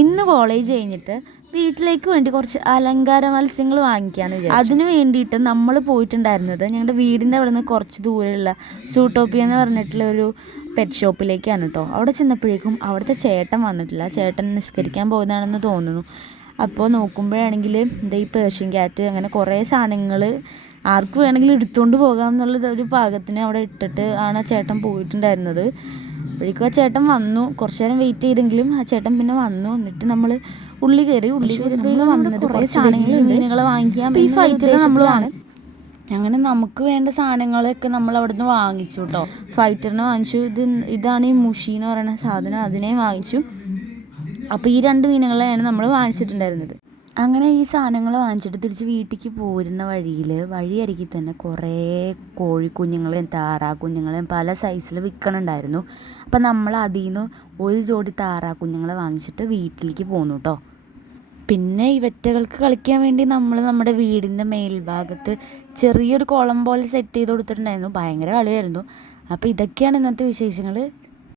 ഇന്ന് കോളേജ് കഴിഞ്ഞിട്ട് വീട്ടിലേക്ക് വേണ്ടി കുറച്ച് അലങ്കാര മത്സ്യങ്ങൾ വാങ്ങിക്കാമെന്ന് വിചാരിച്ചു. അതിന് വേണ്ടിയിട്ട് നമ്മൾ പോയിട്ടുണ്ടായിരുന്നത് ഞങ്ങളുടെ വീടിൻ്റെ അവിടെ നിന്ന് കുറച്ച് ദൂരെയുള്ള സൂട്ടോപ്പിയ എന്ന് പറഞ്ഞിട്ടുള്ള ഒരു പെറ്റ് ഷോപ്പിലേക്കാണ് കേട്ടോ. അവിടെ ചെന്നപ്പോഴേക്കും അവിടുത്തെ ചേട്ടൻ വന്നിട്ടില്ല. ചേട്ടൻ നിസ്കരിക്കാൻ പോകുന്നതാണെന്ന് തോന്നുന്നു. അപ്പോൾ നോക്കുമ്പോഴാണെങ്കിൽ എന്താ ഈ പേർഷ്യൻ ക്യാറ്റ് അങ്ങനെ കുറേ സാധനങ്ങൾ ആർക്ക് വേണമെങ്കിലും എടുത്തുകൊണ്ട് പോകാം എന്നുള്ളത് ഒരു പാകത്തിന് അവിടെ ഇട്ടിട്ട് ആണ് ആ ചേട്ടൻ പോയിട്ടുണ്ടായിരുന്നത്. അപ്പോഴേക്കും ആ ചേട്ടൻ വന്നു. കുറച്ച് നേരം വെയിറ്റ് ചെയ്തെങ്കിലും ആ ചേട്ടൻ പിന്നെ വന്നു. എന്നിട്ട് നമ്മൾ ഉള്ളി കയറിയപ്പോഴേക്കും വന്നത് കുറേ സാധനങ്ങൾ മീനുകളെ വാങ്ങിക്കാൻ ഈ ഫൈറ്റിൽ നമ്മൾ വാങ്ങി. അങ്ങനെ നമുക്ക് വേണ്ട സാധനങ്ങളൊക്കെ നമ്മൾ അവിടെ നിന്ന് വാങ്ങിച്ചു കേട്ടോ. ഫൈറ്ററിനെ വാങ്ങിച്ചു. ഇതാണ് ഈ മുഷി എന്ന് പറയുന്ന സാധനം, അതിനെ വാങ്ങിച്ചു. അപ്പോൾ ഈ 2 മീനുകളെയാണ് നമ്മൾ വാങ്ങിച്ചിട്ടുണ്ടായിരുന്നത്. അങ്ങനെ ഈ സാധനങ്ങൾ വാങ്ങിച്ചിട്ട് തിരിച്ച് വീട്ടിലേക്ക് പോരുന്ന വഴിയരികിൽ തന്നെ കുറേ കോഴിക്കുഞ്ഞുങ്ങളെയും താറാക്കുഞ്ഞുങ്ങളെയും പല സൈസിൽ വിൽക്കണുണ്ടായിരുന്നു. അപ്പം നമ്മൾ അതിൽ നിന്ന് ഒരു ജോഡി താറാക്കുഞ്ഞുങ്ങളെ വാങ്ങിച്ചിട്ട് വീട്ടിലേക്ക് പോന്നു കേട്ടോ. പിന്നെ ഇവറ്റകൾക്ക് കളിക്കാൻ വേണ്ടി നമ്മൾ നമ്മുടെ വീടിൻ്റെ മേൽഭാഗത്ത് ചെറിയൊരു കുളം പോലെ സെറ്റ് ചെയ്ത് കൊടുത്തിട്ടുണ്ടായിരുന്നു. ഭയങ്കര കളിയായിരുന്നു. അപ്പോൾ ഇതൊക്കെയാണ് ഇന്നത്തെ വിശേഷങ്ങൾ.